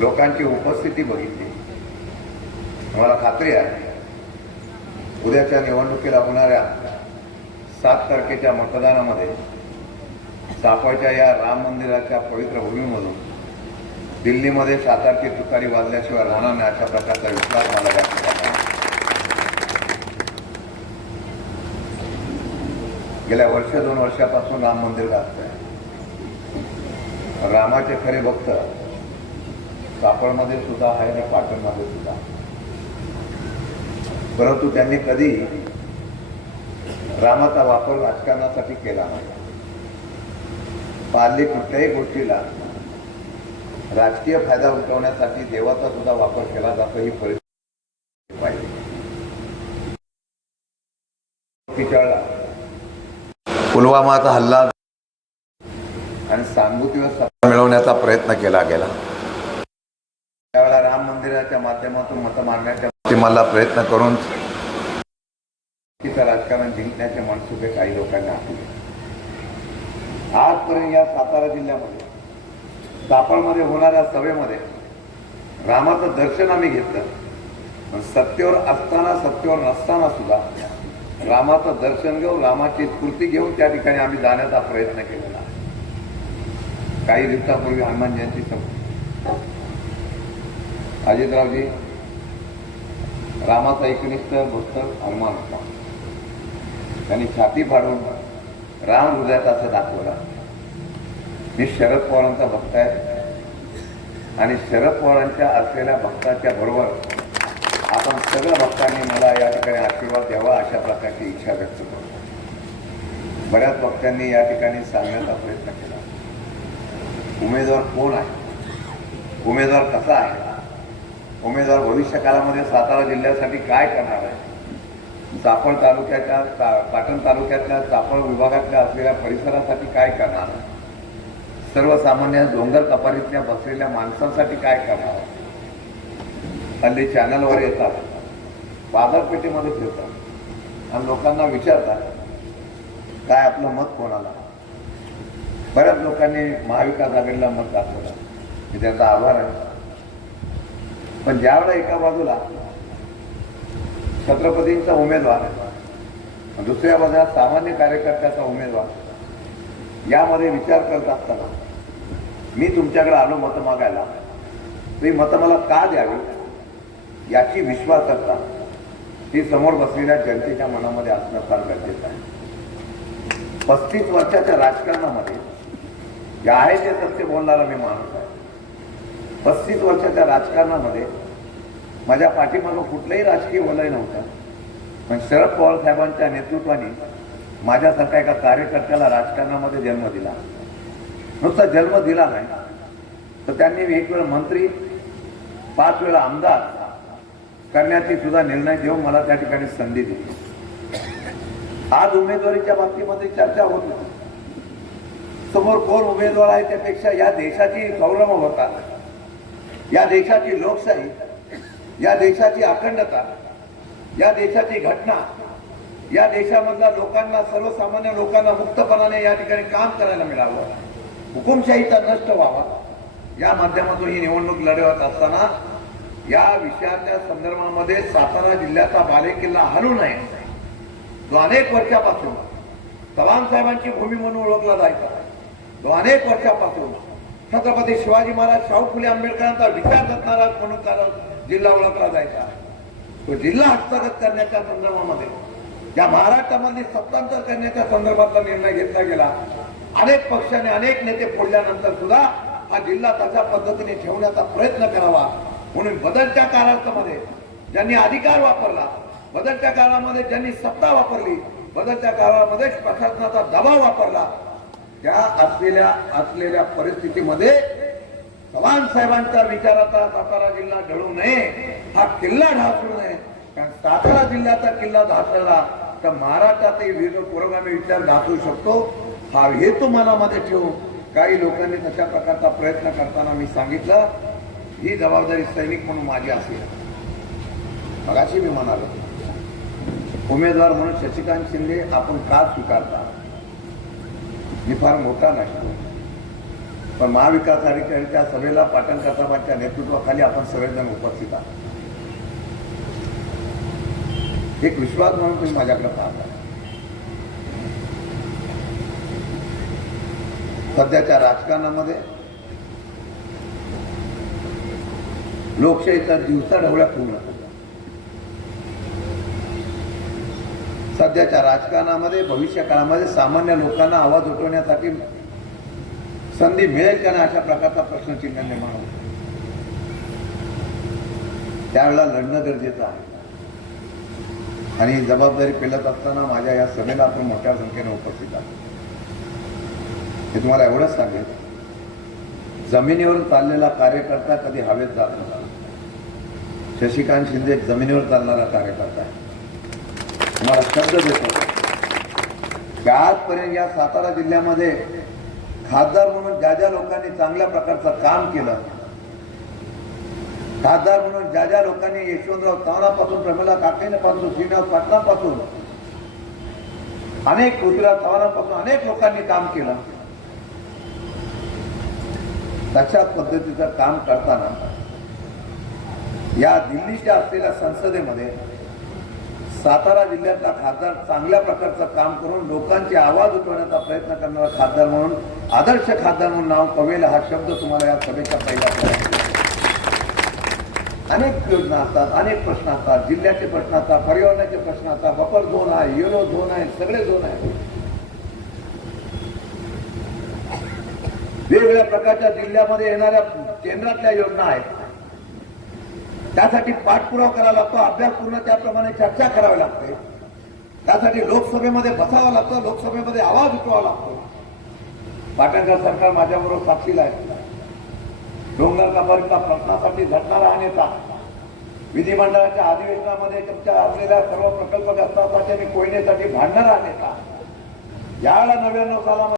लोकांची उपस्थिती बघितली. मला खात्री आहे. उद्याच्या निवडणुकीला होणाऱ्या सात तारखेच्या मतदानामध्ये सापळच्या या राम मंदिराच्या पवित्र भूमीमधून दिल्लीमध्ये सातारची तुकारी वाजल्याशिवाय राहणार नाही अशा प्रकारचा विश्वास मला व्यक्त करणार गेल्या वर्ष दोन वर्षापासून राम मंदिर गाजतंय. रामाचे खरे भक्त कापडमध्ये सुद्धा आहे आणि पाटणमध्ये सुद्धा. परंतु त्यांनी कधी रामाचा वापर राजकारणासाठी केला नाही. पारली कुठल्याही गोष्टीला राजकीय फायदा उठवण्यासाठी देवाचा सुद्धा वापर केला जातो ही परिस्थिती पाहिजे पुलवामाचा हल्ला आणि सांगू सत्ता मिळवण्याचा प्रयत्न केला गेला. त्यावेळेला राम मंदिराच्या माध्यमातून मतं मांडण्याच्या मला प्रयत्न करून राजकारण जिंकण्याचे मनसुबे काही लोकांनी आखले आजपर्यंत या सातारा जिल्ह्यामध्ये सापळमध्ये होणाऱ्या सभेमध्ये रामाचं दर्शन आम्ही घेतलं. पण सत्तेवर असताना सत्तेवर नसताना सुद्धा रामाचं दर्शन घेऊन रामाची स्फूर्ती घेऊन त्या ठिकाणी आम्ही जाण्याचा प्रयत्न केलेला काही दिवसापूर्वी हनुमान जयंती अजितरावजी रामाचा एकनिष्ठ भक्त हनुमान होता. त्यांनी छाती फाडून राम हृदयात असं दाखवलं. मी शरद पवारांचा भक्त आहे आणि शरद पवारांच्या असलेल्या भक्ताच्या बरोबर आपण सगळ्या भक्तांनी मला या ठिकाणी आशीर्वाद द्यावा अशा प्रकारची इच्छा व्यक्त करतो. बऱ्याच भक्तांनी या ठिकाणी सांगण्याचा प्रयत्न केला. उमेदवार कोण आहे? उमेदवार कसा आहे? उमेदवार भविष्य काळामध्ये सातारा जिल्ह्यासाठी काय करणार आहे? चाफळ तालुक्याच्या चा- पाटण तालुक्यातल्या चाफळ विभागातल्या असलेल्या परिसरासाठी काय करणार आहे? सर्वसामान्य डोंगर कपारीतल्या बसलेल्या माणसांसाठी काय करणार आहे? हल्ली चॅनलवर येतात बाजारपेठेमध्ये फिरतात आणि लोकांना विचारतात काय आपलं मत कोणाला? बऱ्याच लोकांनी महाविकास आघाडीला मत दाखवलं. मी त्यांचा आभार आहे. पण ज्यावेळेला एका बाजूला छत्रपतींचा उमेदवार दुसऱ्या बाजूला सामान्य कार्यकर्त्याचा उमेदवार यामध्ये विचार करत असताना मी तुमच्याकडे आलो मतं मागायला. तुम्ही मतं मला का द्यावी याची विश्वासता ही समोर बसलेल्या जनतेच्या मनामध्ये असणं फार गरजेचं आहे. पस्तीस वर्षाच्या राजकारणामध्ये जे आहे ते सत्य बोलणारा मी माणूस आहे. पस्तीस वर्षाच्या राजकारणामध्ये माझ्या पाठीमागं कुठलंही राजकीय वलय नव्हतं. पण शरद पवार साहेबांच्या नेतृत्वाने माझ्यासारख्या एका कार्यकर्त्याला राजकारणामध्ये जन्म दिला. नुसता जन्म दिला नाही तर त्यांनी एक वेळ मंत्री पाच वेळा आमदार करण्याची सुद्धा निर्णय घेऊन मला त्या ठिकाणी संधी दिली. आज उमेदवारीच्या बाबतीमध्ये चर्चा होत नाही. समोर कोण उमेदवार आहे त्यापेक्षा या देशाची गौरव होता. या देशाची लोकशाही या देशाची अखंडता या देशाची घटना या देशामधल्या लोकांना सर्वसामान्य लोकांना मुक्तपणाने या ठिकाणी काम करायला मिळावं हुकुमशाहीचा नष्ट व्हावा या माध्यमातून ही निवडणूक लढवत असताना या विषयाच्या संदर्भामध्ये सातारा जिल्ह्याचा बालेकिल्ला हलू नये. जो अनेक वर्षापासून कलाम साहेबांची भूमी म्हणून ओळखला जायचा. तो अनेक वर्षापासून छत्रपती शिवाजी महाराज शाहू फुले आंबेडकरांचा विचार करणारा म्हणून त्याला जिल्हा ओळखला जायचा. तो जिल्हा हस्तगत करण्याच्या संदर्भामध्ये या महाराष्ट्रामध्ये सत्तांतर करण्याच्या संदर्भातला निर्णय घेतला गेला. अनेक पक्षाने अनेक नेते फोडल्यानंतर सुद्धा हा जिल्हा तशा पद्धतीने ठेवण्याचा प्रयत्न करावा. म्हणून बदलच्या काळामध्ये ज्यांनी अधिकार वापरला बदलच्या काळामध्ये ज्यांनी सत्ता वापरली बदलच्या काळामध्ये प्रशासनाचा दबाव वापरला त्या असलेल्या असलेल्या परिस्थितीमध्ये चव्हाण साहेबांच्या विचाराचा सातारा जिल्हा ढळू नये हा किल्ला ढासळू नये. कारण सातारा जिल्ह्याचा किल्ला ढासळला तर महाराष्ट्रातही विविध पुरोगामी विचार ढासू शकतो. हा हेतू मनामध्ये ठेवून काही लोकांनी तशा प्रकारचा प्रयत्न करताना मी सांगितलं. ही जबाबदारी सैनिक म्हणून माझी असेल. मगाशी मी म्हणालो उमेदवार म्हणून शशिकांत शिंदे आपण का स्वीकारता? मी फार मोठा नसतो पण महाविकास आघाडीच्या सभेला पाटण कसाबाच्या नेतृत्वाखाली आपण सगळेजण उपस्थित आहात. एक विश्वास म्हणून तुम्ही माझ्याकडे पाहता. सध्याच्या राजकारणामध्ये लोकशाहीचा दिवसा ढवळ्या पूर्ण झाला. सध्याच्या राजकारणामध्ये भविष्य काळामध्ये सामान्य लोकांना आवाज उठवण्यासाठी संधी मिळेल का नाही अशा प्रकारचा प्रश्नचिन्ह निर्माण होतो. त्यावेळेला लढणं गरजेचं आहे. आणि जबाबदारी पेलत असताना माझ्या या सभेला आपण मोठ्या संख्येने उपस्थित आहोत. हे तुम्हाला एवढंच सांगेल जमिनीवर चाललेला कार्यकर्ता कधी हवेत जात नव्हता. शशिकांत शिंदे जमिनीवर चालणारा कार्यकर्ता आहे. तुम्हाला शब्द देतो. आजपर्यंत या सातारा जिल्ह्यामध्ये खासदार म्हणून ज्या ज्या लोकांनी चांगल्या प्रकारचं काम केलं खासदार म्हणून ज्या ज्या लोकांनी यशवंतराव चव्हाणापासून प्रमिला काकेपासून श्रीनिवास पाटलांपासून अनेक पृथ्वीराव चव्हाणापासून अनेक लोकांनी काम केलं. तशाच पद्धतीचं काम करताना या दिल्लीच्या असलेल्या संसदेमध्ये सातारा जिल्ह्यातला खासदार चांगल्या प्रकारचं काम करून लोकांचे आवाज उठवण्याचा प्रयत्न करणारा खासदार म्हणून आदर्श खासदार म्हणून नाव कवेल हा शब्द तुम्हाला या सभेच्या पहिल्या अनेक योजना असतात अनेक प्रश्न असतात. जिल्ह्याचे प्रश्न असतात पर्यावरणाचे प्रश्न असतात. बफर झोन आहे येलो झोन आहे सगळे झोन आहेत. वेगवेगळ्या प्रकारच्या जिल्ह्यामध्ये येणाऱ्या केंद्रातल्या योजना आहेत. त्यासाठी पाठपुरावा करावा लागतो अभ्यास पूर्ण त्याप्रमाणे चर्चा करावी लागते. त्यासाठी लोकसभेमध्ये बसावं लागतं लोकसभेमध्ये आवाज उठवावा लागतो. पाटणकर सरकार माझ्याबरोबर साक्षीला आहे. डोंगर कमारीच्या प्रश्नासाठी झटणारा हा नेता. विधिमंडळाच्या अधिवेशनामध्ये तुमच्या असलेल्या सर्व प्रकल्पग्रस्तांसाठी आणि कोयनेसाठी भांडणारा नेता. यावेळेला नव्याण्णव सालामध्ये